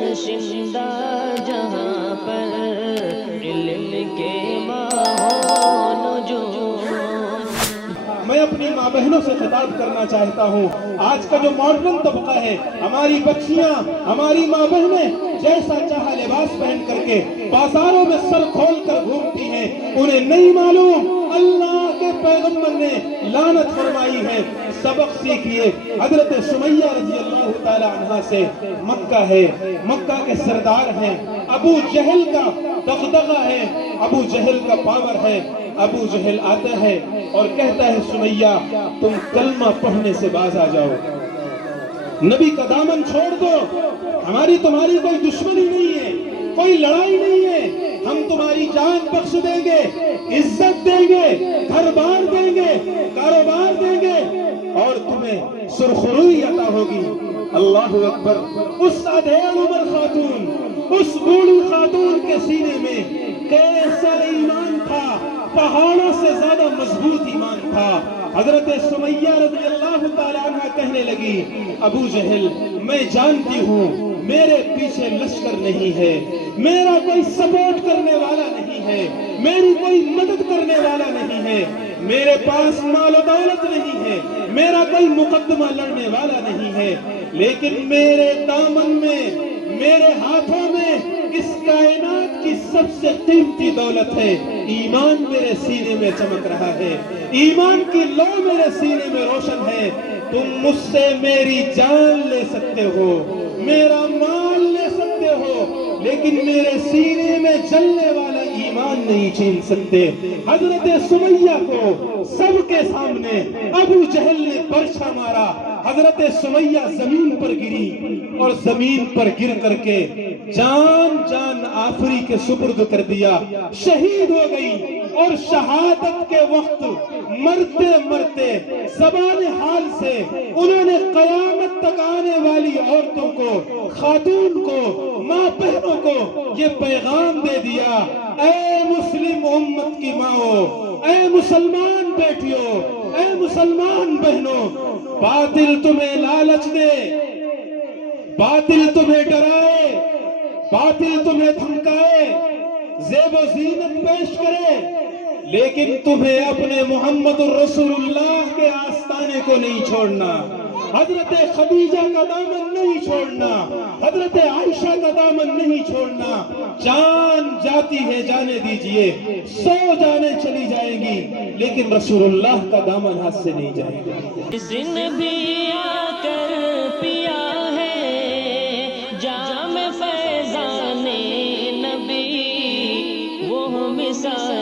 بخشندہ جہاں پر علم کے ماحول نجوم۔ میں اپنی ماں بہنوں سے خطاب کرنا چاہتا ہوں، آج کا جو ماڈرن طبقہ ہے، ہماری بچیاں، ہماری ماں بہنیں جیسا چاہا لباس پہن کر کے بازاروں میں سر کھول کر گھومتی ہیں، انہیں نہیں معلوم اللہ کے پیغمبر نے لعنت فرمائی ہے۔ سبق سیکھیے حضرت سمیہ رضی اللہ تعالی عنہ سے۔ مکہ ہے، مکہ کے سردار ہیں، ابو جہل کا دغدغہ ہے، ابو جہل کا پاور ہے۔ ابو جہل آتا ہے اور کہتا ہے سمیہ تم کلمہ پڑھنے سے باز آ جاؤ، نبی کا دامن چھوڑ دو، ہماری تمہاری کوئی دشمنی نہیں ہے، کوئی لڑائی نہیں ہے، ہم تمہاری جان بخش دیں گے، عزت دیں گے، گھر بار دیں گے، کاروبار دیں گے اور تمہیں سرخروئی عطا ہوگی۔ اللہ اکبر۔ اس ادھیڑ عمر خاتون، اس بوڑھی خاتون کے سینے میں کیسا ایمان تھا، پہاڑوں سے زیادہ مضبوط ایمان تھا۔ حضرت سمیہ رضی اللہ تعالیٰ عنہ کہنے لگی ابو جہل میں جانتی ہوں میرے پیچھے لشکر نہیں ہے، میرا کوئی سپورٹ کرنے والا نہیں ہے، میری کوئی مدد کرنے والا نہیں ہے، میرے پاس مال و دولت نہیں ہے، میرا کوئی مقدمہ لڑنے والا نہیں ہے، لیکن میرے دامن میں، میرے ہاتھوں میں اس کائنات کی سب سے قیمتی دولت ہے۔ ایمان میرے سینے میں چمک رہا ہے، ایمان کی لو میرے سینے میں روشن ہے۔ تم مجھ سے میری جان لے سکتے ہو، میرا مال لے سکتے ہو، لیکن میرے سینے میں جلنے والا ایمان نہیں چھین سکتے۔ حضرت سمیہ کو سب کے سامنے ابو جہل نے برچھا مارا، حضرت سمیہ زمین پر گری اور زمین پر گر کر کے جان آفری کے سپرد کر دیا، شہید ہو گئی۔ اور شہادت کے وقت مرتے مرتے زبان حال سے انہوں نے قیامت تک آنے والی عورتوں کو، خاتون کو، ماں بہنوں کو یہ پیغام دے دیا، اے مسلم امت کی ماؤں، اے مسلمان بیٹیوں، اے مسلمان بہنوں، باطل تمہیں لالچ دے، باطل تمہیں ڈرائے، باطل تمہیں دھمکائے، زیب و زینت پیش کرے، لیکن تمہیں اپنے محمد الرسول اللہ کے آستانے کو نہیں چھوڑنا، حضرت خدیجہ کا دامن نہیں چھوڑنا، حضرت عائشہ کا دامن نہیں چھوڑنا۔ جان جاتی ہے جانے دیجئے، 100 جانیں چلی جائیں گی، لیکن رسول اللہ کا دامن ہاتھ سے نہیں جائے گا۔ اس نے بھی آ کر پیا ہے جام فیضان نبی، وہ مثال